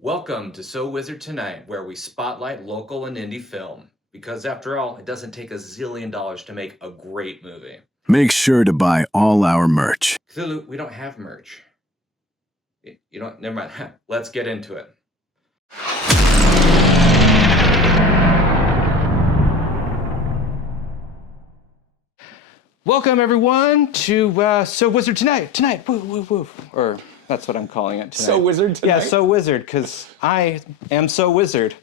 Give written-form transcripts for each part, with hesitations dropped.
Welcome to So Wizard Tonight, where we spotlight local and indie film. Because after all, it doesn't take $1 zillion to make a great movie. Make sure to buy all our merch. Cthulhu, we don't have merch. You know what? Never mind. Let's get into it. Welcome everyone to So Wizard Tonight. Woo, woo, woo. Or that's what I'm calling it tonight. So Wizard Tonight? Yeah, So Wizard, because I am So Wizard.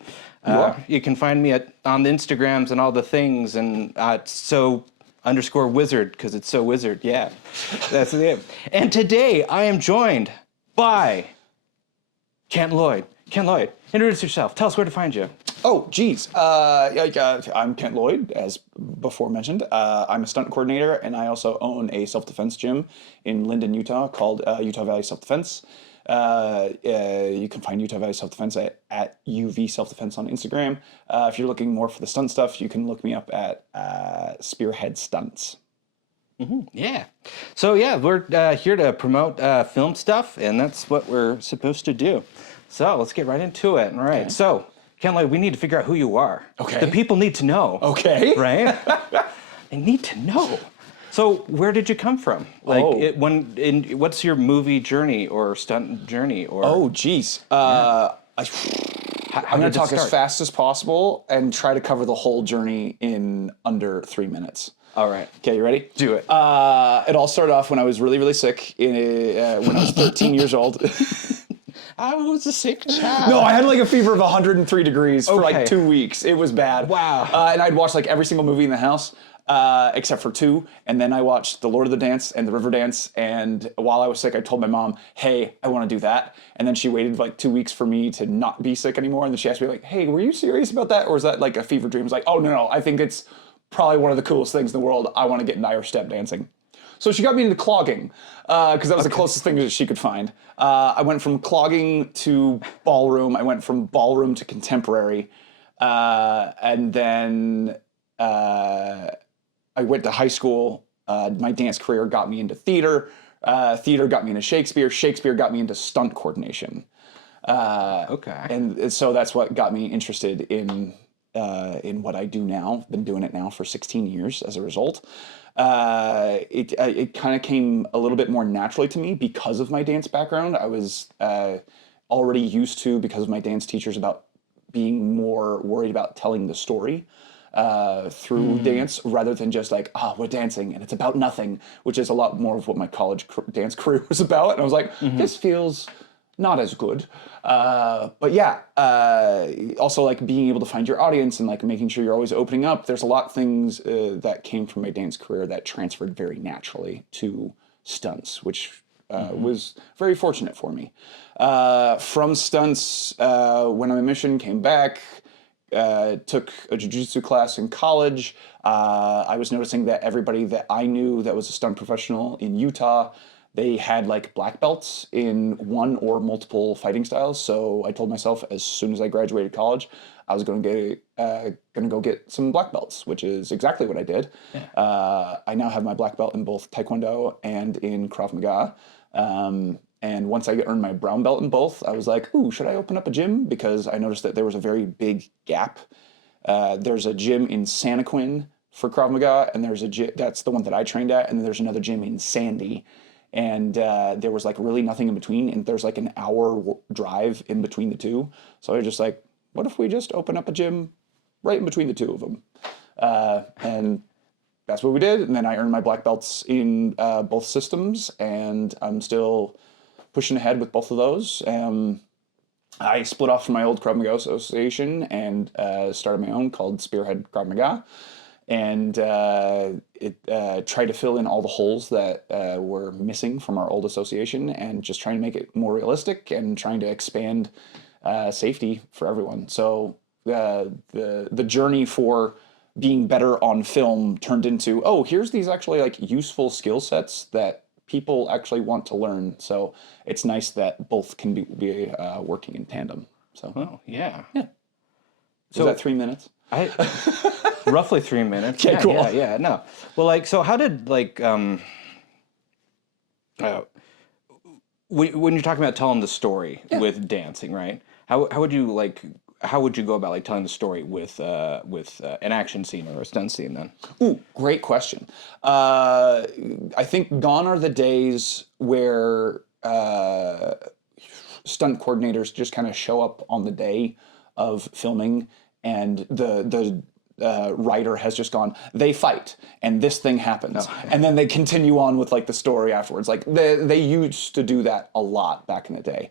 You can find me on the Instagrams and all the things, and So_Wizard, because it's So Wizard. Yeah, that's it. And today I am joined by Lloyd. Lloyd, introduce yourself. Tell us where to find you. Oh, geez. I'm Kent Lloyd, as before mentioned. I'm a stunt coordinator, and I also own a self-defense gym in Linden, Utah, called Utah Valley Self-Defense. You can find Utah Valley Self-Defense at UV Self-Defense on Instagram. If you're looking more for the stunt stuff, you can look me up at Spearhead Stunts. Mm-hmm. Yeah. So, yeah, we're here to promote film stuff, and that's what we're supposed to do. So, let's get right into it. All right. Okay. So, Lloyd, we need to figure out who you are. Okay. The people need to know. Okay. Right? They need to know. So, where did you come from? What's your movie journey or stunt journey? Or Oh, geez. I'm going to talk as fast as possible and try to cover the whole journey in under 3 minutes. All right. Okay, you ready? Do it. It all started off when I was really, really sick when I was 13 years old. I was a sick child. No, I had like a fever of 103 degrees for like 2 weeks. It was bad. Wow. And I'd watch like every single movie in the house except for two. And then I watched The Lord of the Dance and The River Dance. And while I was sick, I told my mom, hey, I want to do that. And then she waited like 2 weeks for me to not be sick anymore. And then she asked me like, hey, were you serious about that? Or is that like a fever dream? I was like, oh, no, I think it's probably one of the coolest things in the world. I want to get into Irish step dancing. So she got me into clogging, because that was the closest thing that she could find. I went from clogging to ballroom. I went from ballroom to contemporary. And then I went to high school. My dance career got me into theater. Theater got me into Shakespeare. Shakespeare got me into stunt coordination. And so that's what got me interested in what I do now. Been doing it now for 16 years as a result. It kind of came a little bit more naturally to me because of my dance background. I was already used to, because of my dance teachers, about being more worried about telling the story through dance rather than just like, we're dancing and it's about nothing, which is a lot more of what my college dance career was about. And I was like, this feels not as good. But yeah, also like being able to find your audience and like making sure you're always opening up. There's a lot of things that came from my dance career that transferred very naturally to stunts, which was very fortunate for me. From stunts, went on a mission, came back, took a jiu-jitsu class in college. I was noticing that everybody that I knew that was a stunt professional in Utah, they had like black belts in one or multiple fighting styles. So I told myself as soon as I graduated college, I was going to go get some black belts, which is exactly what I did. Yeah. I now have my black belt in both Taekwondo and in Krav Maga. And once I earned my brown belt in both, I was like, ooh, should I open up a gym? Because I noticed that there was a very big gap. There's a gym in Santaquin for Krav Maga, and there's that's the one that I trained at, and then there's another gym in Sandy. And there was like really nothing in between, and there's like an hour drive in between the two. So I was just like, what if we just open up a gym right in between the two of them? And that's what we did. And then I earned my black belts in both systems, and I'm still pushing ahead with both of those. I split off from my old Krav Maga association and started my own called Spearhead Krav Maga. And it tried to fill in all the holes that were missing from our old association, and just trying to make it more realistic and trying to expand safety for everyone. So the journey for being better on film turned into, here's these actually like useful skill sets that people actually want to learn. So it's nice that both can be working in tandem. So yeah. So is that 3 minutes? Roughly 3 minutes. Okay, cool. Yeah, no. Well, like, so how did, like, when you're talking about telling the story with dancing, right? How would you like? How would you go about like telling the story with an action scene or a stunt scene then? Ooh, great question. I think gone are the days where stunt coordinators just kind of show up on the day of filming, and the writer has just gone, they fight and this thing happens, and then they continue on with like the story afterwards. Like they used to do that a lot back in the day.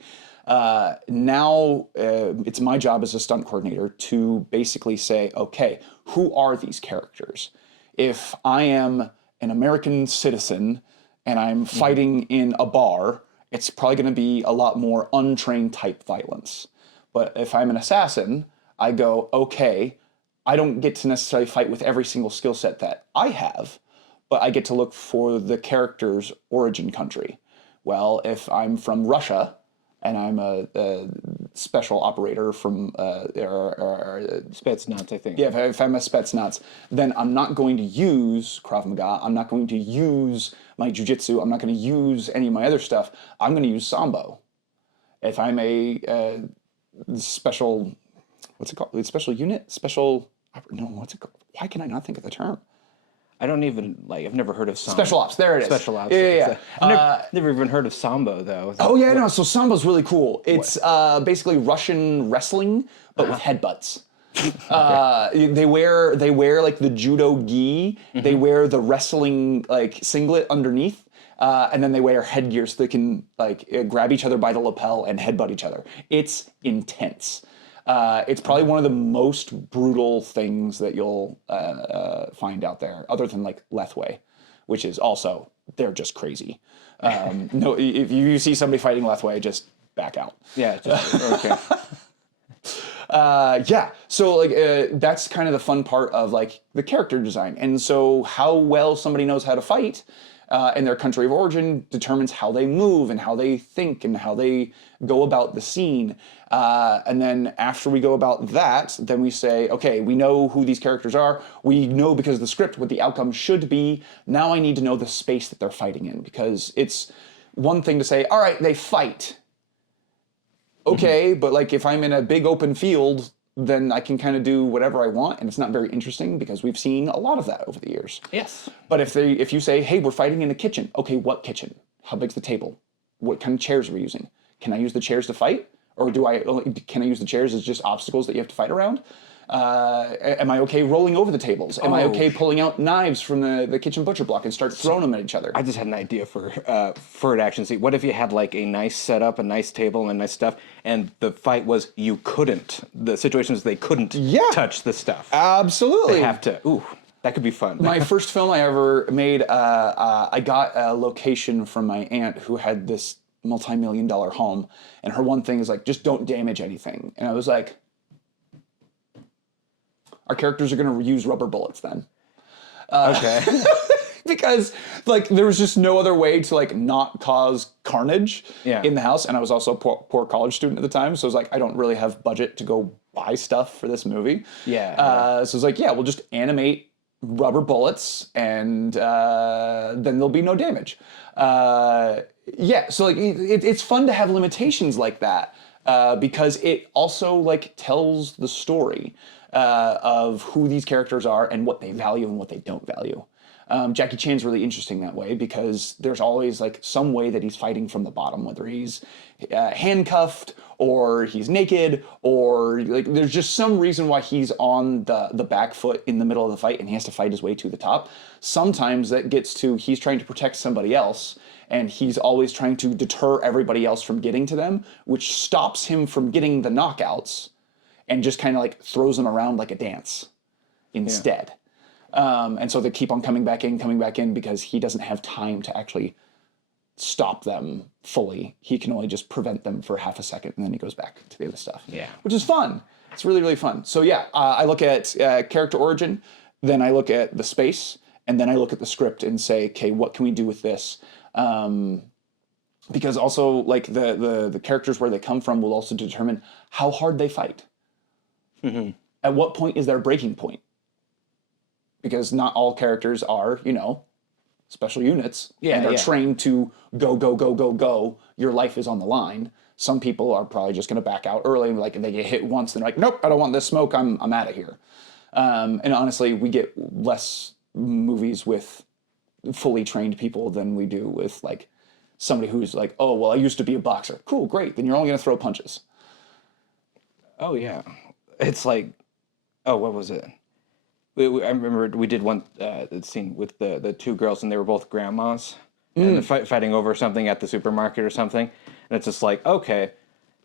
Now it's my job as a stunt coordinator to basically say, okay, who are these characters? If I am an American citizen and I'm fighting in a bar, it's probably going to be a lot more untrained type violence. But if I'm an assassin, I go, okay, I don't get to necessarily fight with every single skill set that I have, but I get to look for the character's origin country. Well, if I'm from Russia and I'm a special operator from Spetsnaz, I think. yeah, if I'm a Spetsnaz, then I'm not going to use Krav Maga. I'm not going to use my jiu-jitsu. I'm not going to use any of my other stuff. I'm going to use Sambo. If I'm a special, what's it called? Special unit? No, what's it called? Why can I not think of the term? I don't even like. I've never heard of Sambo. Special ops. There it is. Special ops. Yeah. I've never even heard of Sambo though. Oh yeah, no. So Sambo's really cool. It's basically Russian wrestling, but with headbutts. They wear like the judo gi. They wear the wrestling like singlet underneath, and then they wear headgear so they can like grab each other by the lapel and headbutt each other. It's intense. It's probably one of the most brutal things that you'll find out there, other than like Lethway, which is also, they're just crazy. No, if you see somebody fighting Lethway, just back out. Yeah. Okay. Yeah, so like that's kind of the fun part of like the character design. And so how well somebody knows how to fight in their country of origin determines how they move and how they think and how they go about the scene. And then after we go about that, then we say, okay, we know who these characters are. We know because of the script what the outcome should be. Now I need to know the space that they're fighting in, because it's one thing to say, all right, they fight. Okay, but like if I'm in a big open field, then I can kind of do whatever I want, and it's not very interesting because we've seen a lot of that over the years. Yes. But if you say, hey, we're fighting in a kitchen, okay, what kitchen? How big's the table? What kind of chairs are we using? Can I use the chairs to fight? Or can I use the chairs as just obstacles that you have to fight around? Am I okay rolling over the tables? Am I okay pulling out knives from the kitchen butcher block and start throwing them at each other? I just had an idea for an action scene. What if you had like a nice setup, a nice table, and nice stuff, and the fight was you couldn't. The situations they couldn't touch the stuff. Absolutely. They have to. Ooh, that could be fun. My first film I ever made, I got a location from my aunt who had this multi-million-dollar home, and her one thing is like, just don't damage anything. And I was like, our characters are going to use rubber bullets then. Okay. Because like there was just no other way to like not cause carnage in the house, and I was also a poor college student at the time, so I was like, I don't really have budget to go buy stuff for this movie. So I was like, yeah, we'll just animate rubber bullets, and then there'll be no damage. So like it's fun to have limitations like that because it also like tells the story of who these characters are and what they value and what they don't value. Jackie Chan's really interesting that way because there's always like some way that he's fighting from the bottom, whether he's handcuffed or he's naked, or like there's just some reason why he's on the back foot in the middle of the fight and he has to fight his way to the top. Sometimes that gets to he's trying to protect somebody else, and he's always trying to deter everybody else from getting to them, which stops him from getting the knockouts and just kind of like throws them around like a dance instead. And so they keep on coming back in because he doesn't have time to actually stop them fully. He can only just prevent them for half a second, and then he goes back to the other stuff. Which is fun. It's really, really fun. So yeah, I look at character origin, then I look at the space, and then I look at the script and say, okay, what can we do with this? Because also like the characters where they come from will also determine how hard they fight. Mm-hmm. At what point is their breaking point? Because not all characters are, special units. And they're trained to go, go, go, go, go. Your life is on the line. Some people are probably just going to back out early, like they get hit once, and they're like, nope, I don't want this smoke. I'm out of here. And honestly, we get less movies with fully trained people than we do with like somebody who's like, oh, well, I used to be a boxer. Cool, great. Then you're only going to throw punches. Oh yeah, it's like, oh, what was it? I remember we did one scene with the two girls, and they were both grandmas, and they're fighting over something at the supermarket or something, and it's just like, okay,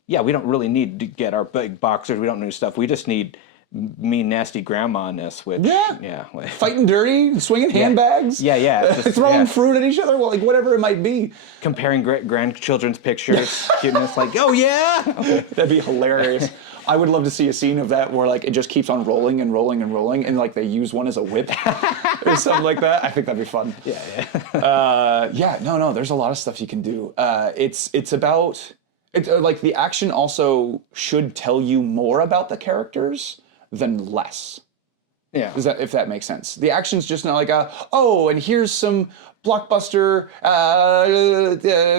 yeah, we don't really need to get our big boxers. We don't need stuff. We just need mean, nasty grandma-ness, which like, Fighting dirty, swinging handbags. Yeah. Throwing fruit at each other, well, like whatever it might be. Comparing grandchildren's pictures, cuteness, like, oh yeah, That'd be hilarious. I would love to see a scene of that where like it just keeps on rolling and rolling and rolling, and like they use one as a whip or something like that. I think that'd be fun. No, there's a lot of stuff you can do. It's about like the action also should tell you more about the characters than less. yeah. If that makes sense. The action's just not like and here's some blockbuster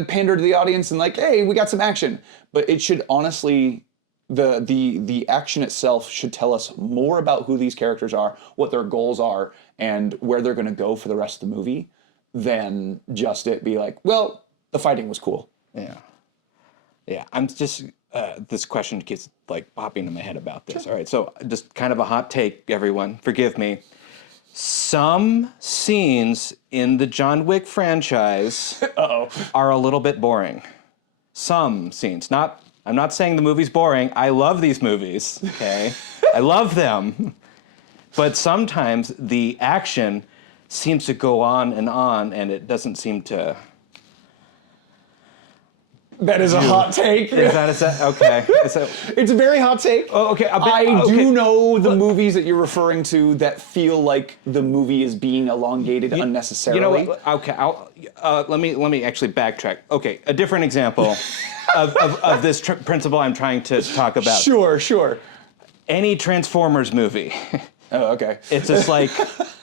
pander to the audience and like, hey, we got some action. But it should honestly, the action itself should tell us more about who these characters are, what their goals are, and where they're going to go for the rest of the movie, than just it be like, well, the fighting was cool. Yeah, I'm just, this question keeps like popping in my head about this. All right, so just kind of a hot take, everyone. Forgive me. Some scenes in the John Wick franchise are a little bit boring. Some scenes. I'm not saying the movie's boring. I love these movies, okay? I love them. But sometimes the action seems to go on, and it doesn't seem to... That is a hot take. Is that okay? It's a very hot take. Oh, okay. I do know the movies that you're referring to that feel like the movie is being elongated unnecessarily. You know what? Okay, let me actually backtrack. Okay, a different example of this principle I'm trying to talk about. Sure. Any Transformers movie. Oh, okay. It's just like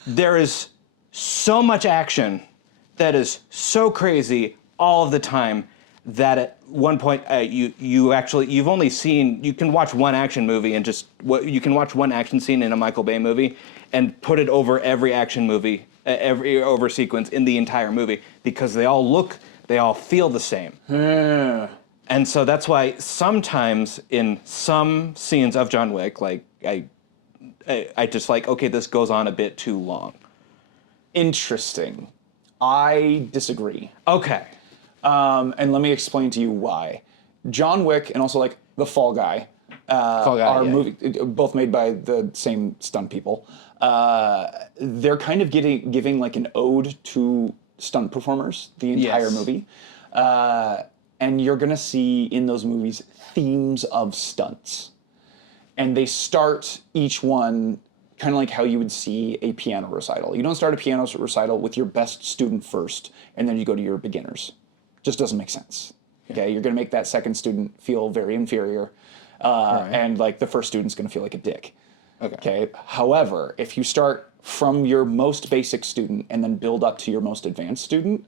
there is so much action that is so crazy all of the time that at one point you've only seen, you can watch one action movie and you can watch one action scene in a Michael Bay movie and put it over every action movie, every over sequence in the entire movie, because they all feel the same. And so that's why sometimes in some scenes of John Wick, like I just like, okay, this goes on a bit too long. Interesting. I disagree. Okay. And let me explain to you why. John Wick and also like The Fall Guy, are both made by the same stunt people. They're kind of giving like an ode to stunt performers the entire movie. And you're gonna see in those movies themes of stunts. And they start each one kind of like how you would see a piano recital. You don't start a piano recital with your best student first, and then you go to your beginners. Just doesn't make sense. Okay, you're gonna make that second student feel very inferior, and like the first student's gonna feel like a dick. Okay. However, if you start from your most basic student and then build up to your most advanced student,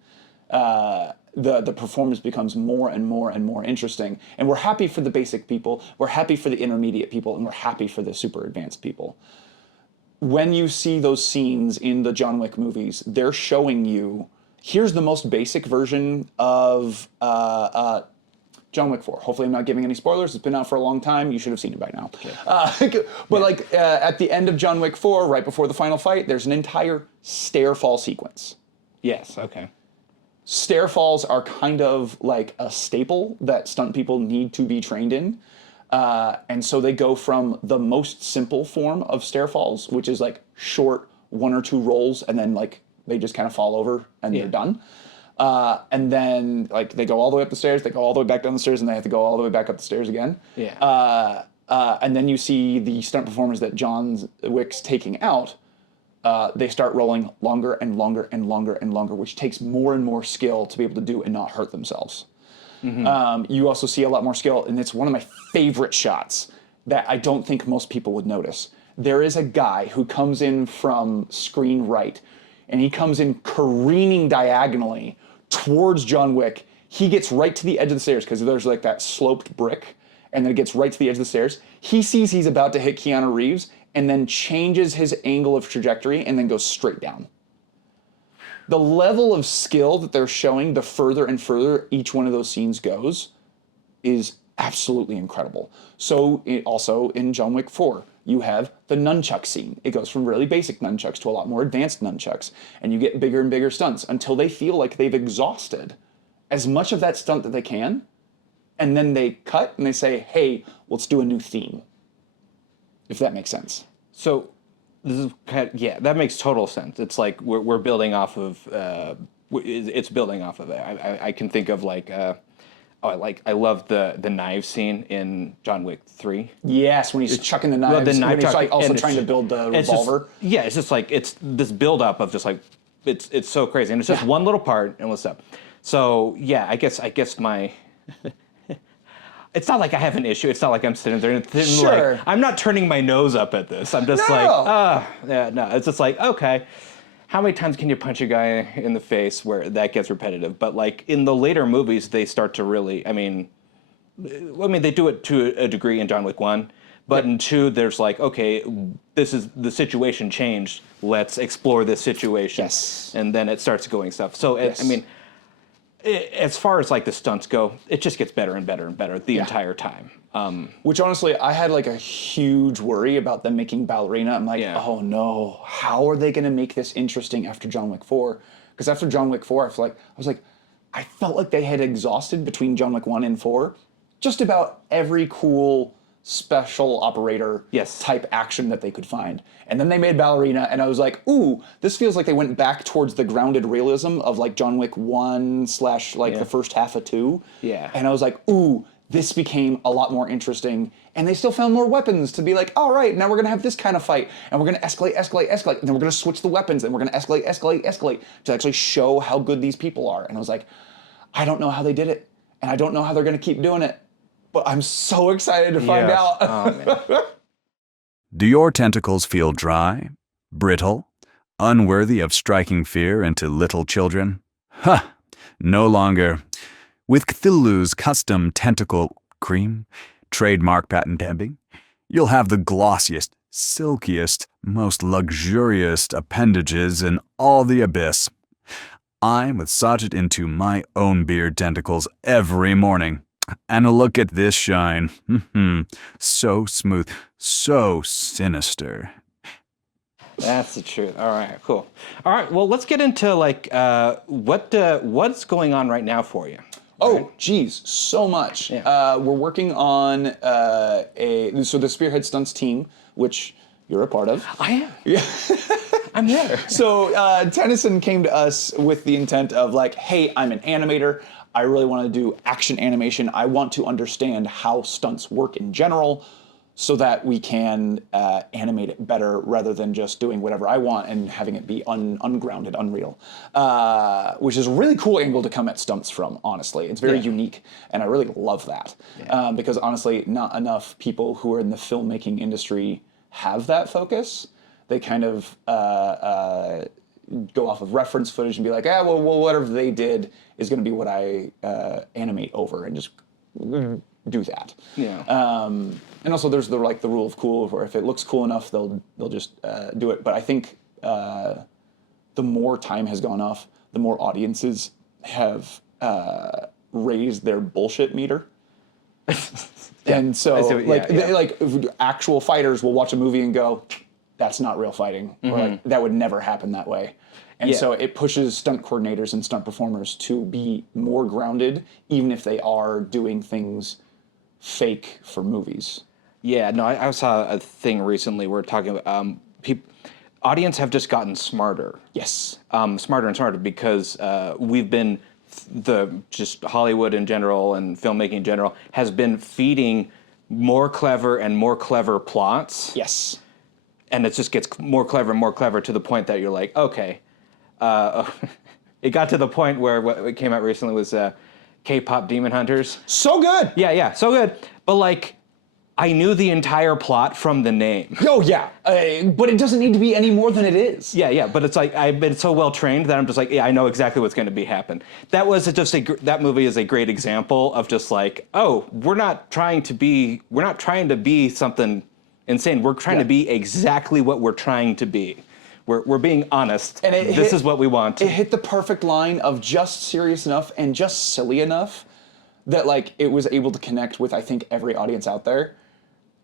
the performance becomes more and more and more interesting. And we're happy for the basic people, we're happy for the intermediate people, and we're happy for the super advanced people. When you see those scenes in the John Wick movies, they're showing you, here's the most basic version of John Wick 4. Hopefully I'm not giving any spoilers. It's been out for a long time. You should have seen it by now. But at the end of John Wick 4, right before the final fight, there's an entire stair fall sequence. Yes, okay. Stair falls are kind of like a staple that stunt people need to be trained in. And so they go from the most simple form of stair falls, which is like short 1 or 2 rolls, and then like they just kind of fall over and they're done. And then like they go all the way up the stairs, they go all the way back down the stairs, and they have to go all the way back up the stairs again. And then you see the stunt performers that John Wick's taking out. They start rolling longer and longer and longer and longer, which takes more and more skill to be able to do and not hurt themselves. You also see a lot more skill, and it's one of my favorite shots that I don't think most people would notice. There is a guy who comes in from screen right, and he comes in careening diagonally towards John Wick. he gets right to the edge of the stairs because there's like that sloped brick, and then it gets right to the edge of the stairs. He sees he's about to hit Keanu Reeves and then changes his angle of trajectory and then goes straight down. The level of skill that they're showing the further and further each one of those scenes goes is absolutely incredible. So also in John Wick 4, you have the nunchuck scene. It goes from really basic nunchucks to a lot more advanced nunchucks, and you get bigger and bigger stunts until they feel like they've exhausted as much of that stunt that they can, and then they cut and they say, hey, let's do a new theme. If that makes sense. So this is yeah, that makes total sense. It's like we're building off of it's building off of it. I can think of like I love the knife scene in John Wick 3. Yes, when he's chucking the knives, Well, the knife when he's chuck, like also and trying to build the it's revolver. It's just like it's this build up of just like it's so crazy, and it's just one little part and what's up. So yeah, I guess my it's not like I have an issue. It's not like I'm sitting there and Sure. like I'm not turning my nose up at this. I'm just yeah, no. It's just like, okay, how many times can you punch a guy in the face where that gets repetitive? But like in the later movies, they start to really, I mean, they do it to a degree in John Wick 1, but in 2, there's like, okay, this is the situation changed. Let's explore this situation. Yes. And then it starts going stuff. So Yes. I mean, as far as like the stunts go, it just gets better and better and better the entire time. Which honestly, I had like a huge worry about them making ballerina. I'm like, oh no, how are they going to make this interesting after John Wick 4? Because after John Wick 4, I felt like they had exhausted between John Wick 1 and 4 just about every cool special operator type action that they could find. And then they made ballerina, and I was like, ooh, this feels like they went back towards the grounded realism of like John Wick 1 / the first half of 2. Yeah. And I was like, ooh, this became a lot more interesting. And they still found more weapons to be like, all right, now we're gonna have this kind of fight, and we're gonna escalate, and then we're gonna switch the weapons, and we're gonna escalate to actually show how good these people are. And I was like, I don't know how they did it, and I don't know how they're gonna keep doing it, but I'm so excited to find out. Oh, man. Do your tentacles feel dry, brittle, unworthy of striking fear into little children? Ha! No longer. With Cthulhu's custom tentacle cream, trademark patent pending, you'll have the glossiest, silkiest, most luxurious appendages in all the abyss. I massage it into my own beard tentacles every morning. And look at this shine. So smooth, so sinister. That's the truth. All right, cool. All right, well, let's get into like what's going on right now for you. Oh, geez, so much. Yeah. We're working on the Spearhead Stunts team, which you're a part of. I am. Yeah. I'm there. So Tennyson came to us with the intent of like, hey, I'm an animator. I really want to do action animation. I want to understand how stunts work in general so that we can animate it better rather than just doing whatever I want and having it be ungrounded, unreal. Which is a really cool angle to come at stunts from, honestly. It's very unique, and I really love that. Because honestly, not enough people who are in the filmmaking industry have that focus. They kind of go off of reference footage and be like, well, whatever they did is going to be what I animate over, and just do that. Yeah. And also, there's the rule of cool, where if it looks cool enough, they'll just do it. But I think the more time has gone off, the more audiences have raised their bullshit meter. And so, actual fighters will watch a movie and go, "That's not real fighting," or like, "That would never happen that way." And so it pushes stunt coordinators and stunt performers to be more grounded, even if they are doing things fake for movies. Yeah, no, I saw a thing recently where talking about audience have just gotten smarter. Yes. Smarter and smarter because we've been just Hollywood in general and filmmaking in general has been feeding more clever and more clever plots. Yes. And it just gets more clever and more clever to the point that you're like, okay. It got to the point where what came out recently was K-pop Demon Hunters. So good. Yeah, so good. But like, I knew the entire plot from the name. Oh yeah, but it doesn't need to be any more than it is. Yeah, but it's like I've been so well trained that I'm just like, yeah, I know exactly what's going to be happen. That was just that movie is a great example of just like, oh, we're not trying to be something insane. We're trying to be exactly what we're trying to be. We're being honest. And this is what we want. It hit the perfect line of just serious enough and just silly enough that like it was able to connect with I think every audience out there.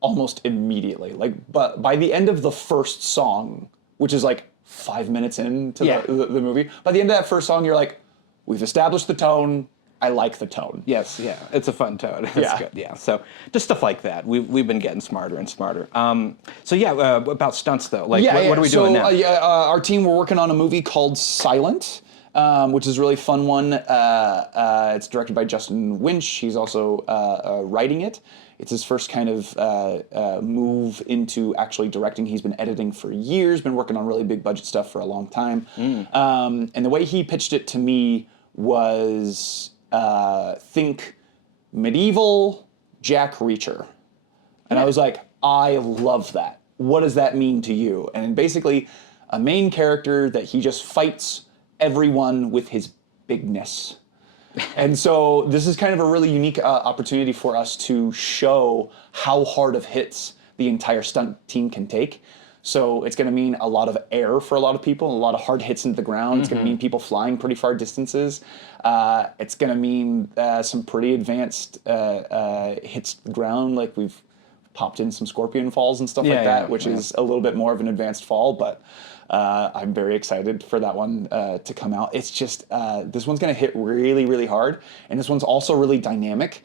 Almost immediately. But by the end of the first song, which is like 5 minutes into the movie, by the end of that first song, you're like, we've established the tone. I like the tone. Yes, yeah, it's a fun tone. It's good, yeah. So just stuff like that. We've been getting smarter and smarter. About stunts though, like what are we doing now? Our team, we're working on a movie called Silent, which is a really fun one. It's directed by Justin Winch. He's also writing it. It's his first kind of move into actually directing. He's been editing for years, been working on really big budget stuff for a long time. And the way he pitched it to me was think medieval Jack Reacher. And I was like, I love that. What does that mean to you? And basically, a main character that he just fights everyone with his bigness. And so this is kind of a really unique opportunity for us to show how hard of hits the entire stunt team can take. So it's going to mean a lot of air for a lot of people, a lot of hard hits into the ground. It's going to mean people flying pretty far distances. It's going to mean some pretty advanced hits to the ground, like we've popped in some scorpion falls and stuff like that, which is a little bit more of an advanced fall, but I'm very excited for that one to come out. It's just, this one's going to hit really, really hard. And this one's also really dynamic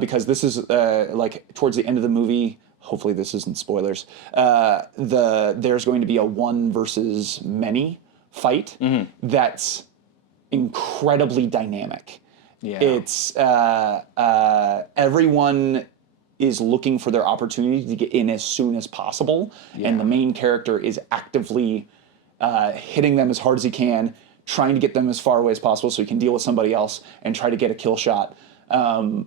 because this is like towards the end of the movie, hopefully this isn't spoilers, there's going to be a one versus many fight that's incredibly dynamic. Yeah. It's everyone is looking for their opportunity to get in as soon as possible, and the main character is actively hitting them as hard as he can, trying to get them as far away as possible so he can deal with somebody else and try to get a kill shot,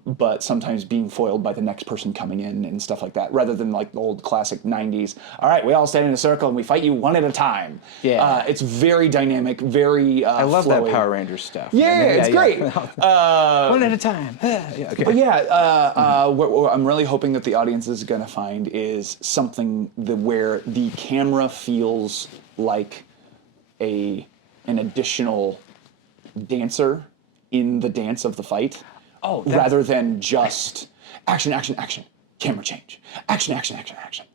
but sometimes being foiled by the next person coming in and stuff like that, rather than like the old classic 90s, all right, we all stand in a circle and we fight you one at a time. Yeah. It's very dynamic, very I love flowy. That Power Rangers stuff. Yeah, it's great. One at a time. Okay. But what I'm really hoping that the audience is going to find is something where the camera feels like an additional dancer in the dance of the fight. Rather than just action, action, action, camera change, action, action, action, action.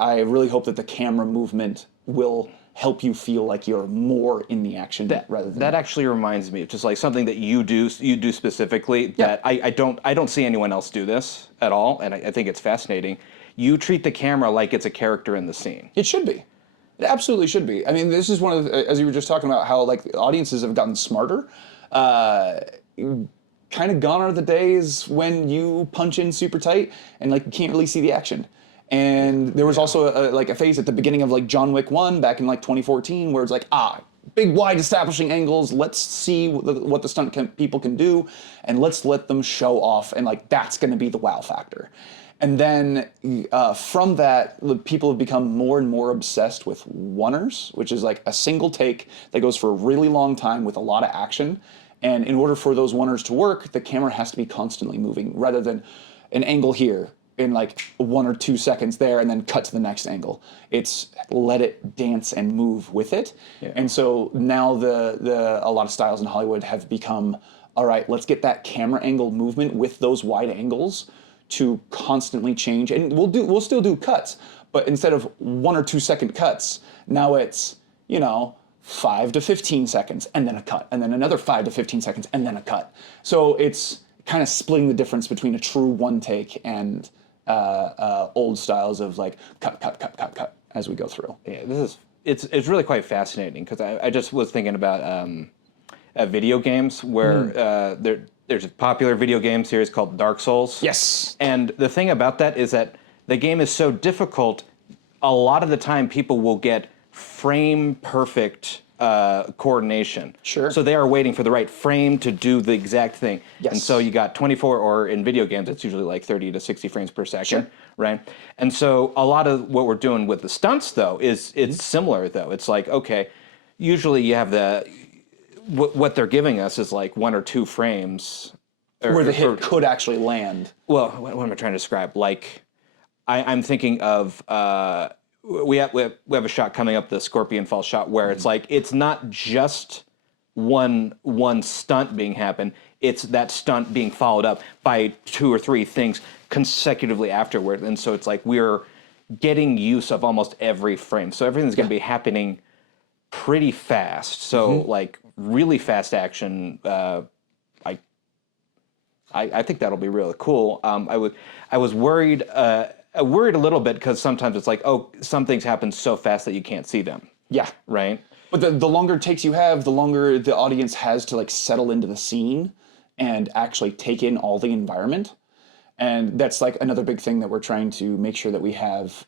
I really hope that the camera movement will help you feel like you're more in the action rather than that. Actually reminds me of just like something that you do specifically that I don't see anyone else do this at all, and I think it's fascinating. You treat the camera like it's a character in the scene. It should be. It absolutely should be. I mean, this is one of the, as you were just talking about how like the audiences have gotten smarter. Kind of gone are the days when you punch in super tight and like you can't really see the action. And there was also a phase at the beginning of like John Wick 1 back in like 2014 where it's like, big wide establishing angles, let's see what the stunt people can do and let's let them show off, and like that's going to be the wow factor. And then from that, people have become more and more obsessed with oneers, which is like a single take that goes for a really long time with a lot of action. And in order for those oneers to work, the camera has to be constantly moving rather than an angle here in like 1 or 2 seconds there and then cut to the next angle. It's let it dance and move with it. Yeah. And so now a lot of styles in Hollywood have become, all right, let's get that camera angle movement with those wide angles to constantly change. And we'll still do cuts, but instead of 1 or 2 second cuts, now it's, 5 to 15 seconds and then a cut, and then another 5 to 15 seconds and then a cut. So it's kind of splitting the difference between a true one take and old styles of like cut as we go through. Yeah, it's really quite fascinating because I just was thinking about video games where there's a popular video game series called Dark Souls. Yes. And the thing about that is that the game is so difficult, a lot of the time people will get frame perfect coordination. Sure. So they are waiting for the right frame to do the exact thing. Yes. And so you got 24, or in video games, it's usually like 30 to 60 frames per second. Sure. Right? And so a lot of what we're doing with the stunts, though, is it's similar, though. It's like, okay, usually you have what they're giving us is like 1 or 2 frames. Where the hit could actually land. Well, what am I trying to describe? Like, I'm thinking of we have a shot coming up, the Scorpion Fall shot, where it's like it's not just one stunt being happen. It's that stunt being followed up by 2 or 3 things consecutively afterward, and so it's like we're getting use of almost every frame. So everything's going to be happening pretty fast. So like really fast action. I think that'll be really cool. I was worried a little bit because sometimes it's like, oh, some things happen so fast that you can't see them. Yeah. Right. But the longer takes you have, the longer the audience has to like settle into the scene and actually take in all the environment. And that's like another big thing that we're trying to make sure that we have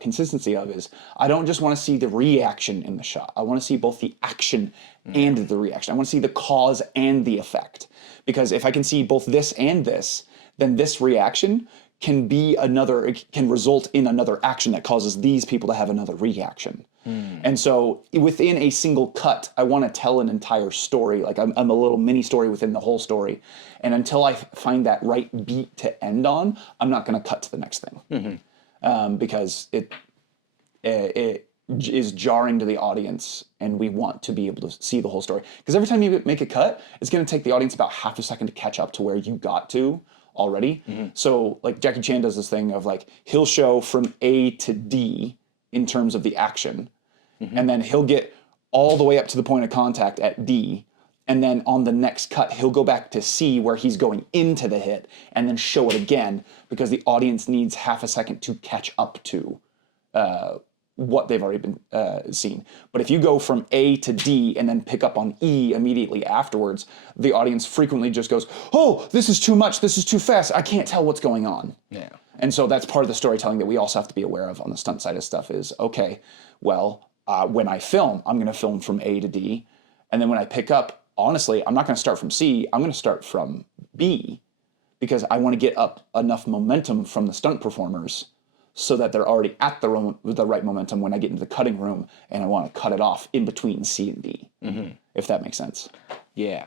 consistency of is I don't just want to see the reaction in the shot. I want to see both the action and the reaction. I want to see the cause and the effect. Because if I can see both this and this, then this reaction can be it can result in another action that causes these people to have another reaction. And so within a single cut, I want to tell an entire story. Like I'm a little mini story within the whole story. And until I find that right beat to end on, I'm not going to cut to the next thing. Because it is jarring to the audience and we want to be able to see the whole story. Because every time you make a cut, it's going to take the audience about half a second to catch up to where you got to already. So like Jackie Chan does this thing of like, he'll show from A to D in terms of the action. And then he'll get all the way up to the point of contact at D. And then on the next cut, he'll go back to C where he's going into the hit and then show it again because the audience needs half a second to catch up to what they've already been seen. But if you go from A to D and then pick up on E immediately afterwards, the audience frequently just goes, oh, this is too much, this is too fast, I can't tell what's going on. Yeah. And so that's part of the storytelling that we also have to be aware of on the stunt side of stuff is, okay, well, when I film, I'm going to film from A to D. And then when I pick up, honestly, I'm not going to start from C, I'm going to start from B because I want to get up enough momentum from the stunt performers so that they're already at the right momentum when I get into the cutting room and I want to cut it off in between C and D, if that makes sense. Yeah.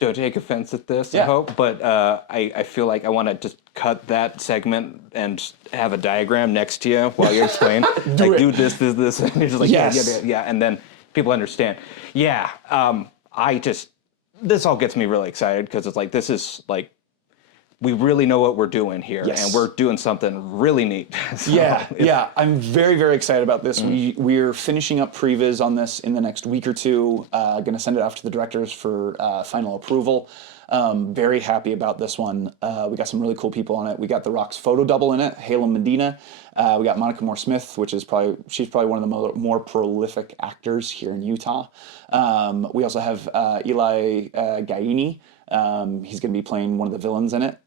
Don't take offense at this, I Yeah. hope, but I feel like I want to just cut that segment and have a diagram next to you while you explain. Do this, and you're just like, Yes. yeah, and then people understand. Yeah, this all gets me really excited because it's like, this is like, we really know what we're doing here, Yes. and we're doing something really neat. So Yeah, I'm very, very excited about this. We're finishing up previs on this in the next week or two. Going to send it off to the directors for final approval. Very happy about this one. We got some really cool people on it. We got The Rock's photo double in it, Halem Medina. We got Monica Moore Smith, which is she's probably one of the more prolific actors here in Utah. We also have Eli Gaini. He's going to be playing one of the villains in it.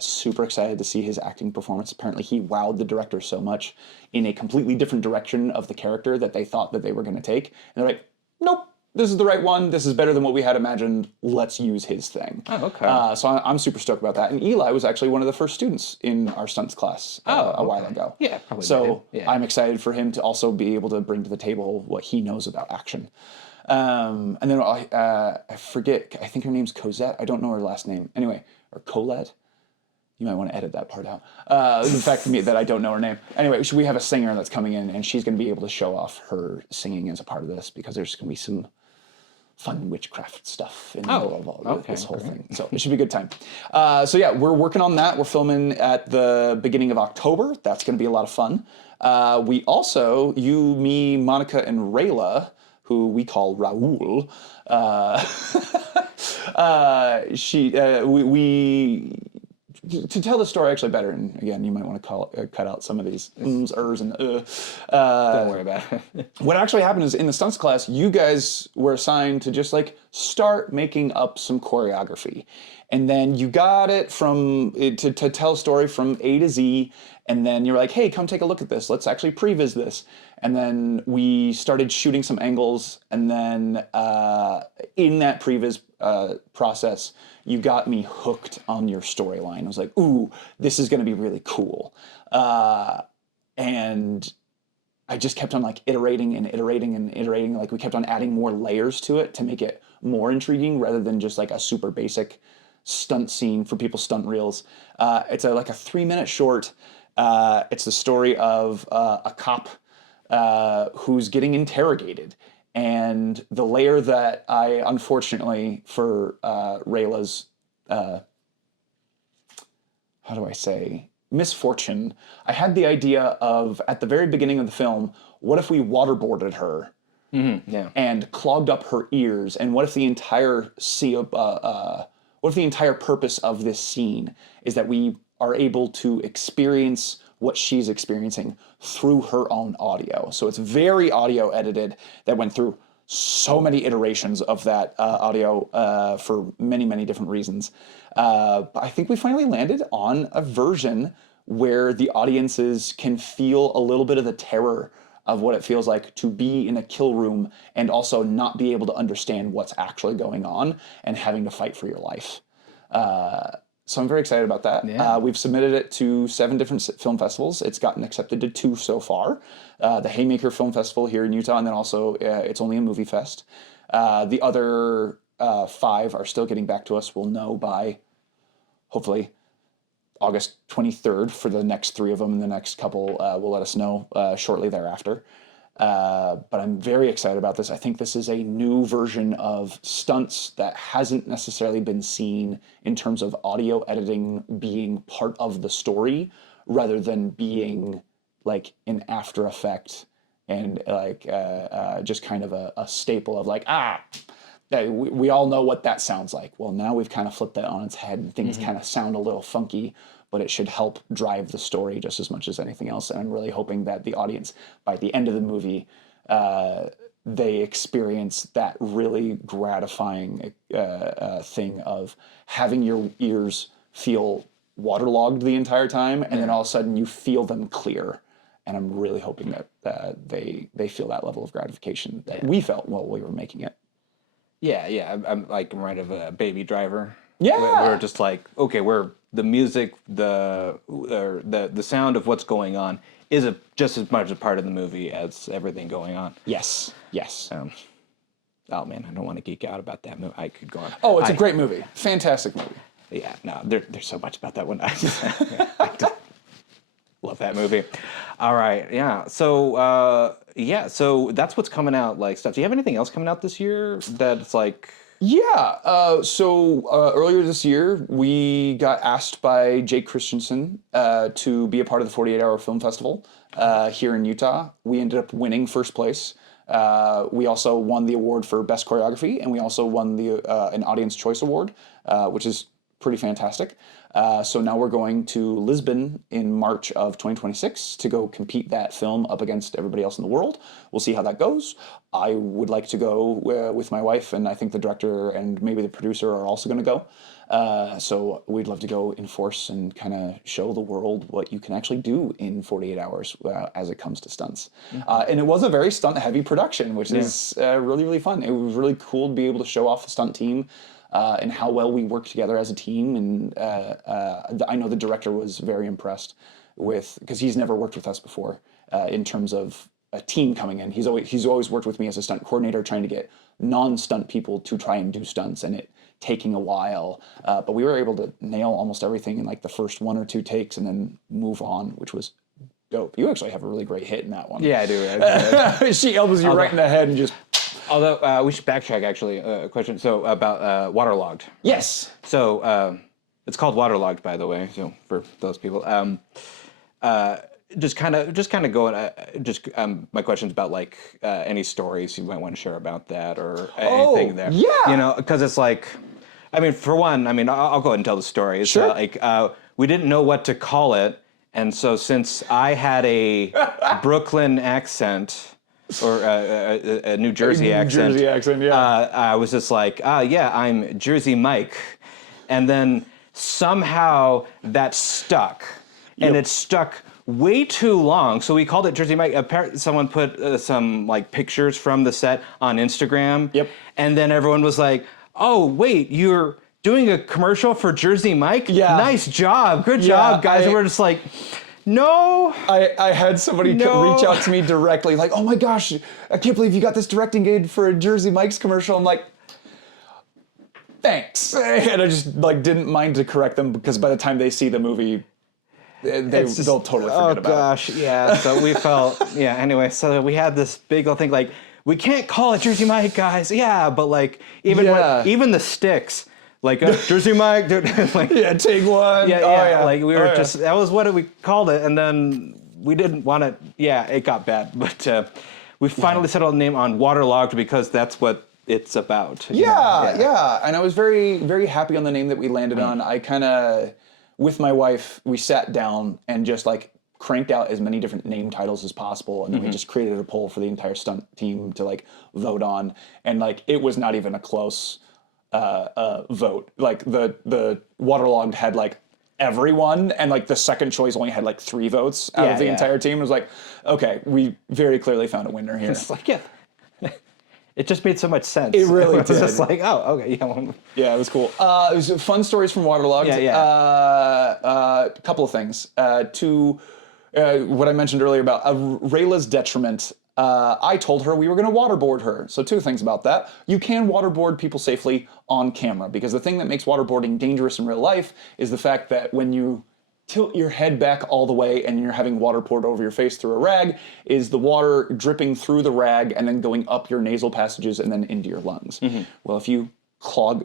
Super excited to see his acting performance. Apparently he wowed the director so much in a completely different direction of the character that they thought that they were going to take. And they're like, nope, this is the right one. This is better than what we had imagined. Let's use his thing. Oh, okay. So I'm super stoked about that. And Eli was actually one of the first students in our stunts class a while ago. Yeah, probably. So Yeah. I'm excited for him to also be able to bring to the table what he knows about action. And then I forget, I think her name's Cosette. I don't know her last name. Anyway, or Colette. You might want to edit that part out. The fact that I don't know her name. Anyway, we have a singer that's coming in, and she's going to be able to show off her singing as a part of this because there's going to be some fun witchcraft stuff in the middle of all this whole thing. So it should be a good time. So yeah, we're working on that. We're filming at the beginning of October. That's going to be a lot of fun. We also, you, me, Monica, and Rayla, who we call Raul, to tell the story actually better, and again, you might want to cut out some of these ums, ers, and Don't worry about it. What actually happened is in the stunts class, you guys were assigned to just like start making up some choreography. And then you got it to tell a story from A to Z. And then you're like, hey, come take a look at this. Let's actually previs this. And then we started shooting some angles. And then in that previs process, you got me hooked on your storyline. I was like, ooh, this is going to be really cool. And I just kept on like iterating and iterating and iterating. Like we kept on adding more layers to it to make it more intriguing rather than just like a super basic stunt scene for people's stunt reels. It's like a 3-minute short. It's the story of a cop who's getting interrogated. And the layer that I, unfortunately, for Rayla's, how do I say, misfortune, I had the idea of, at the very beginning of the film, what if we waterboarded her and clogged up her ears? And what if the entire purpose of this scene is that we are able to experience what she's experiencing through her own audio? So it's very audio edited. That went through so many iterations of that audio for many, many different reasons. But I think we finally landed on a version where the audiences can feel a little bit of the terror of what it feels like to be in a kill room and also not be able to understand what's actually going on and having to fight for your life. So I'm very excited about that. Yeah. We've submitted it to 7 different film festivals. It's gotten accepted to 2 so far. The Haymaker Film Festival here in Utah, and then also It's Only a Movie Fest. The other 5 are still getting back to us. We'll know by, hopefully, August 23rd for the next 3 of them, and the next couple will let us know shortly thereafter. But I'm very excited about this. I think this is a new version of stunts that hasn't necessarily been seen in terms of audio editing being part of the story rather than being like an after effect and like just kind of a staple of like, we all know what that sounds like. Well, now we've kind of flipped that on its head and things kind of sound a little funky, but it should help drive the story just as much as anything else. And I'm really hoping that the audience, by the end of the movie, they experience that really gratifying thing of having your ears feel waterlogged the entire time, and then all of a sudden you feel them clear. And I'm really hoping that they feel that level of gratification that we felt while we were making it. Yeah. I'm like right of a Baby Driver. Yeah. We're just like, okay, we're the music, the sound of what's going on is just as much a part of the movie as everything going on. Yes. Oh man, I don't want to geek out about that movie. I could go on. Oh, it's a great movie. Fantastic movie. Yeah, no, there's so much about that one. I just love that movie. All right, yeah. So so that's what's coming out. Like stuff. Do you have anything else coming out this year that's like? Yeah. So earlier this year, we got asked by Jake Christensen to be a part of the 48-Hour Film Festival here in Utah. We ended up winning first place. We also won the award for Best Choreography, and we also won an Audience Choice Award, which is pretty fantastic. So now we're going to Lisbon in March of 2026 to go compete that film up against everybody else in the world. We'll see how that goes. I would like to go with my wife, and I think the director and maybe the producer are also going to go. So we'd love to go in force and kind of show the world what you can actually do in 48 hours as it comes to stunts. And it was a very stunt-heavy production, which is really, really fun. It was really cool to be able to show off the stunt team and how well we work together as a team. And I know the director was very impressed because he's never worked with us before in terms of a team coming in. He's always worked with me as a stunt coordinator, trying to get non-stunt people to try and do stunts, and it taking a while. But we were able to nail almost everything in like the first 1 or 2 takes and then move on, which was dope. You actually have a really great hit in that one. Yeah, I do. She elbows you right in the head and just... Although we should backtrack actually. A question. So about waterlogged. Yes. So it's called Waterlogged, by the way. So for those people, just kind of going. My question's about like any stories you might want to share about that or anything there. Yeah. You know, because it's like, I mean, for one, I mean, I'll go ahead and tell the story. It's Sure. Like we didn't know what to call it, and so since I had a Brooklyn accent. Or a New Jersey accent. Jersey accent, yeah. I was just like, yeah, I'm Jersey Mike. and then somehow that stuck, and it stuck way too long. So we called it Jersey Mike. Apparently, someone put some like pictures from the set on Instagram. Yep. And then everyone was like, "Oh, wait, you're doing a commercial for Jersey Mike? Yeah. Nice job, good job, guys." And we're just like, no. I had somebody reach out to me directly, like, "Oh my gosh, I can't believe you got this directing aid for a Jersey Mike's commercial." I'm like, "Thanks," and I just like didn't mind to correct them because by the time they see the movie, they'll totally forget about it. Oh gosh, yeah. So we felt, yeah. Anyway, so we had this big old thing like, we can't call it Jersey Mike, guys. Yeah, but like even the sticks. Like Jersey Mike, dude, like Yeah, take one. yeah. Like we were just that was what we called it, and then we didn't want it. Yeah, it got bad, but we finally settled the name on Waterlogged because that's what it's about. Yeah. And I was very, very happy on the name that we landed on. I kind of, with my wife, we sat down and just like cranked out as many different name titles as possible, and then we just created a poll for the entire stunt team to like vote on, and like it was not even a close vote. Like the Waterlogged had like everyone, and like the second choice only had like 3 votes out of the entire team. It was like, okay, we very clearly found a winner here. It's like, yeah. It just made so much sense. It really It was did. just like, oh, okay, yeah. Well, Yeah, it was cool. It was fun stories from Waterlogged. A couple of things. What I mentioned earlier about Rayla's detriment. I told her we were going to waterboard her. So 2 things about that. You can waterboard people safely on camera, because the thing that makes waterboarding dangerous in real life is the fact that when you tilt your head back all the way and you're having water poured over your face through a rag, is the water dripping through the rag and then going up your nasal passages and then into your lungs. Well, if you plug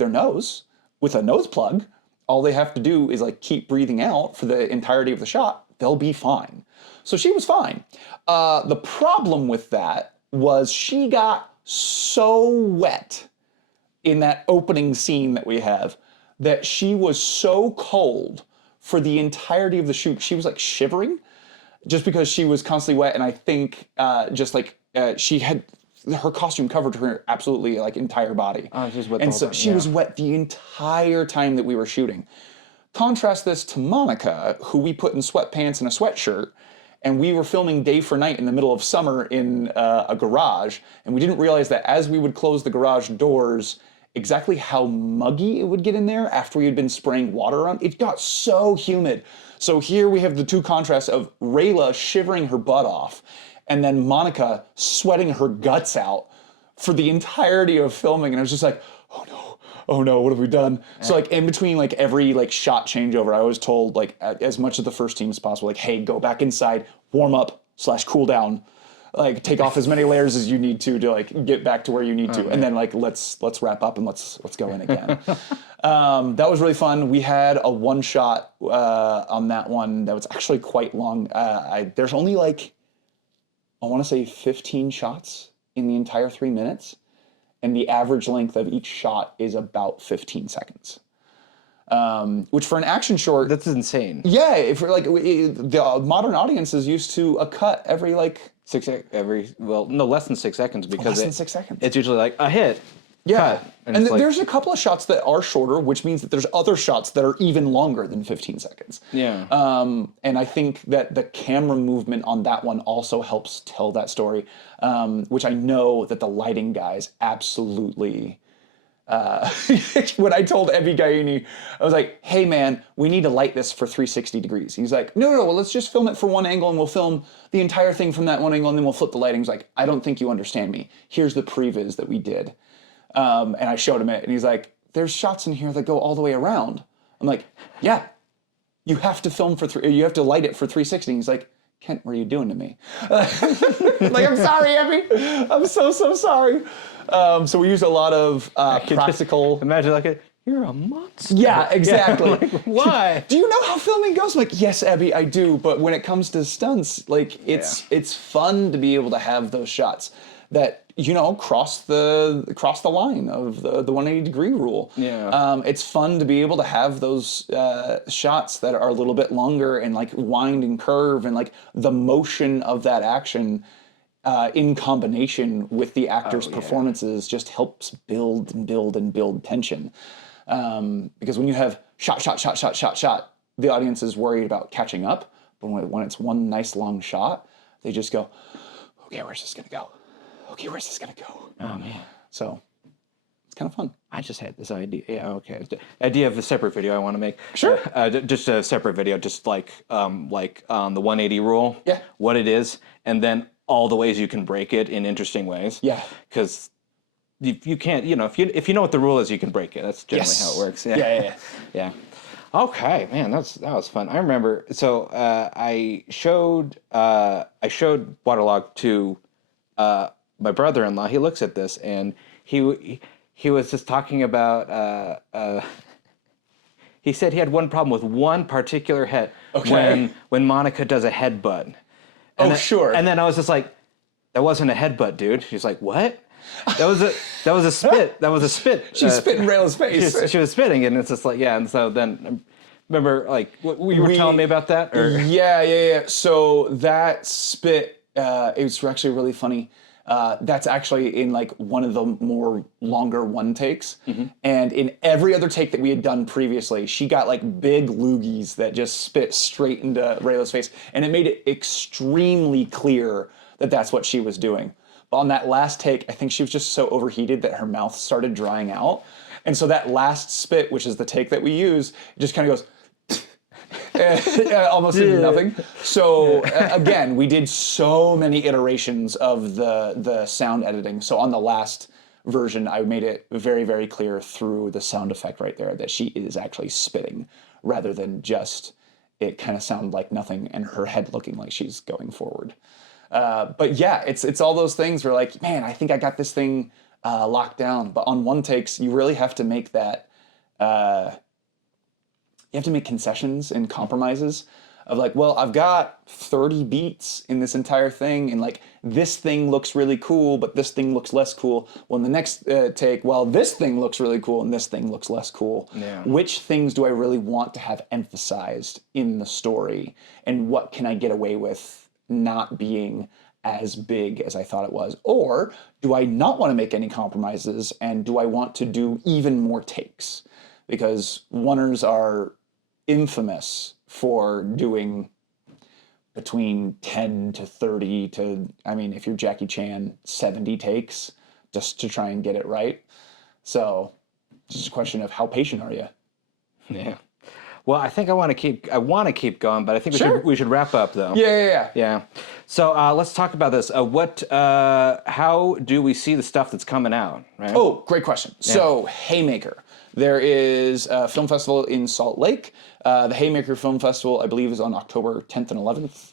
their nose with a nose plug, all they have to do is like keep breathing out for the entirety of the shot. They'll be fine. So she was fine. The problem with that was she got so wet in that opening scene that we have that she was so cold for the entirety of the shoot. She was like shivering just because she was constantly wet. And I think she had her costume covered her absolutely like entire body. Oh, she's wet. And so she was wet the entire time that we were shooting. Contrast this to Monica, who we put in sweatpants and a sweatshirt, and we were filming day for night in the middle of summer in a garage, and we didn't realize that as we would close the garage doors, exactly how muggy it would get in there after we had been spraying water on. It got so humid. So here we have the 2 contrasts of Rayla shivering her butt off, and then Monica sweating her guts out for the entirety of filming, and I was just like, oh no, what have we done? So like in between like every like shot changeover, I was told like as much of the first team as possible, like, hey, go back inside, warm up / cool down, like take off as many layers as you need to like get back to where you need to, and then like let's wrap up and let's go in again. That was really fun. We had a 1 shot on that one that was actually quite long. There's only like, I want to say 15 shots in the entire 3 minutes. And the average length of each shot is about 15 seconds. Which for an action short... That's insane. Yeah, if like the modern audience is used to a cut every like... less than 6 seconds, because less than 6 seconds. It's usually like a hit, Yeah. cut. And it's like, there's a couple of shots that are shorter, which means that there's other shots that are even longer than 15 seconds. Yeah. And I think that the camera movement on that one also helps tell that story, which I know that the lighting guys absolutely... when I told Evie Gaini, I was like, hey man, we need to light this for 360 degrees. He's like, no, well, let's just film it for one angle and we'll film the entire thing from that one angle and then we'll flip the lighting. He's like, I don't think you understand me. Here's the previs that we did. And I showed him it, and he's like, there's shots in here that go all the way around. I'm like, yeah, you have to you have to light it for 360. And he's like, Kent, what are you doing to me? Like, I'm sorry, Evie. I'm so sorry. So we used a lot of practical... Imagine like you're a monster. Yeah, exactly. Like, why? Do you know how filming goes? I'm like, yes, Abby, I do. But when it comes to stunts, like it's fun to be able to have those shots that, you know, cross the line of the 180-degree rule. Yeah. It's fun to be able to have those shots that are a little bit longer and like wind and curve, and like the motion of that action in combination with the actors' performances just helps build tension. Because when you have shot, shot, shot, shot, shot, shot, the audience is worried about catching up. But when it's one nice long shot, they just go, okay, where's this gonna go? Okay, where's this gonna go? Oh man. So it's kind of fun. I just had this idea. Yeah, okay. The idea of a separate video I want to make. Sure. Just a separate video, just like the 180 rule. Yeah. What it is, and then all the ways you can break it in interesting ways. Yeah. Because you can't, if you know what the rule is, you can break it. That's generally how it works. Yeah. Yeah. Okay, man, that was fun. I remember. So I showed Waterlog to my brother-in-law. He looks at this and he was just talking about. He said he had one problem with one particular head when Monica does a headbutt. Sure. And then I was just like, that wasn't a headbutt, dude. She's like, what? That was a spit. That was a spit. She's spitting Rayla's face. She was spitting, and it's just like, yeah. And so then, remember, like, you were telling me about that? Or? Yeah. So that spit, it was actually really funny. That's actually in like one of the more longer one takes. Mm-hmm. And in every other take that we had done previously, she got like big loogies that just spit straight into Rayla's face. And it made it extremely clear that that's what she was doing. But on that last take, I think she was just so overheated that her mouth started drying out. And so that last spit, which is the take that we use, it just kind of goes almost into nothing. So again, we did so many iterations of the sound editing. So on the last version, I made it very, very clear through the sound effect right there that she is actually spitting rather than just it kind of sound like nothing and her head looking like she's going forward. But yeah, it's all those things where like, man, I think I got this thing locked down. But on one takes, you really have to make that, you have to make concessions and compromises of like, well, I've got 30 beats in this entire thing, and like this thing looks really cool, but this thing looks less cool. Well, in the next take, well, this thing looks really cool and this thing looks less cool. Yeah. Which things do I really want to have emphasized in the story, and what can I get away with not being as big as I thought it was? Or do I not want to make any compromises, and do I want to do even more takes? Because oneers are infamous for doing between 10 to 30 to, I mean, if you're Jackie Chan, 70 takes just to try and get it right. So it's just a question of how patient are you? Yeah. Well, I think I want to keep going, but I think we should wrap up though. Yeah. So let's talk about this. How do we see the stuff that's coming out? Right? Oh, great question. Yeah. So Haymaker. There is a film festival in Salt Lake. The Haymaker Film Festival, I believe, is on October 10th and 11th.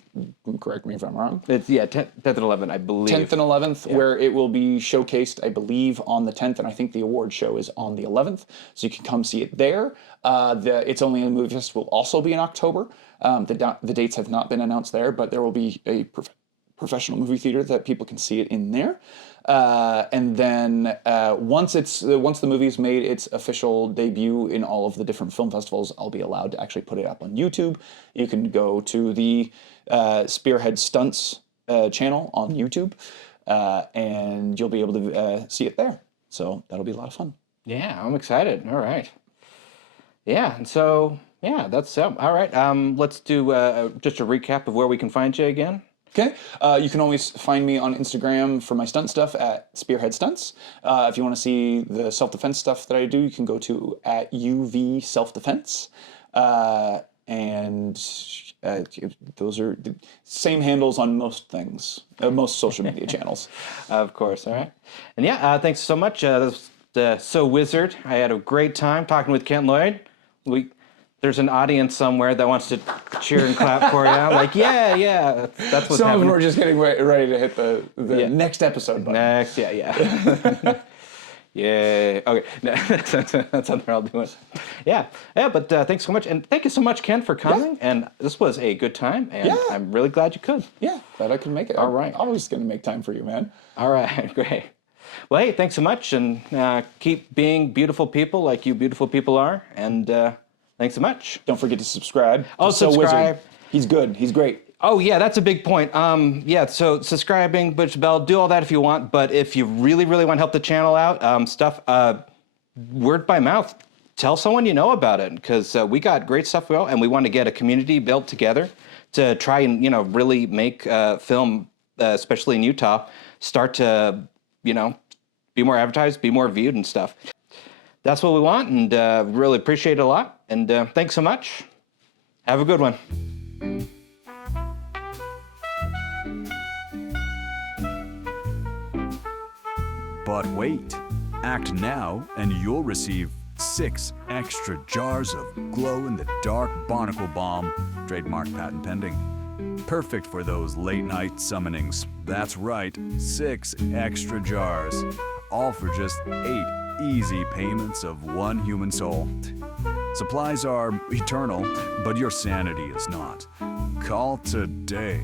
Correct me if I'm wrong. It's 10th and 11th, I believe. 10th and 11th, where it will be showcased, I believe, on the 10th, and I think the award show is on the 11th, so you can come see it there. It's Only a Movie Fest will also be in October. The dates have not been announced there, but there will be a professional movie theater that people can see it in there. And then once the movie's made its official debut in all of the different film festivals, I'll be allowed to actually put it up on YouTube. You can go to the Spearhead Stunts channel on YouTube, and you'll be able to see it there. So that'll be a lot of fun. Yeah, I'm excited. All right. Yeah, and so that's all right. Let's do just a recap of where we can find you again. Okay, you can always find me on Instagram for my stunt stuff at Spearhead Stunts. If you want to see the self-defense stuff that I do, you can go to at UV Self-Defense. And those are the same handles on most things, most social media channels. Of course, all right. And thanks so much. This was So Wizard. I had a great time talking with Kent Lloyd. There's an audience somewhere that wants to cheer and clap for you. Like, yeah, that's what's Some happening. of them are just getting ready to hit the next episode button. Next, yeah. Yeah. Okay. That's how they're all doing. Yeah. But thanks so much, and thank you so much, Ken, for coming. Yeah. And this was a good time, and I'm really glad you could. Yeah, glad I could make it. All right. I'm always going to make time for you, man. All right. Great. Well, hey, thanks so much, and keep being beautiful people like you beautiful people are, and thanks so much. Don't forget to subscribe. Oh, subscribe. He's good. He's great. Oh, yeah, that's a big point. So subscribing, push the bell, do all that if you want. But if you really, really want to help the channel out, word by mouth tell someone you know about it, because we got great stuff going, and we want to get a community built together to try and really make film, especially in Utah, start to be more advertised, be more viewed and stuff. That's what we want, and really appreciate it a lot. And thanks so much. Have a good one. But wait, act now and you'll receive 6 extra jars of glow-in-the-dark barnacle balm, trademark patent pending. Perfect for those late-night summonings. That's right, 6 extra jars, all for just 8 easy payments of 1 human soul. Supplies are eternal, but your sanity is not. Call today.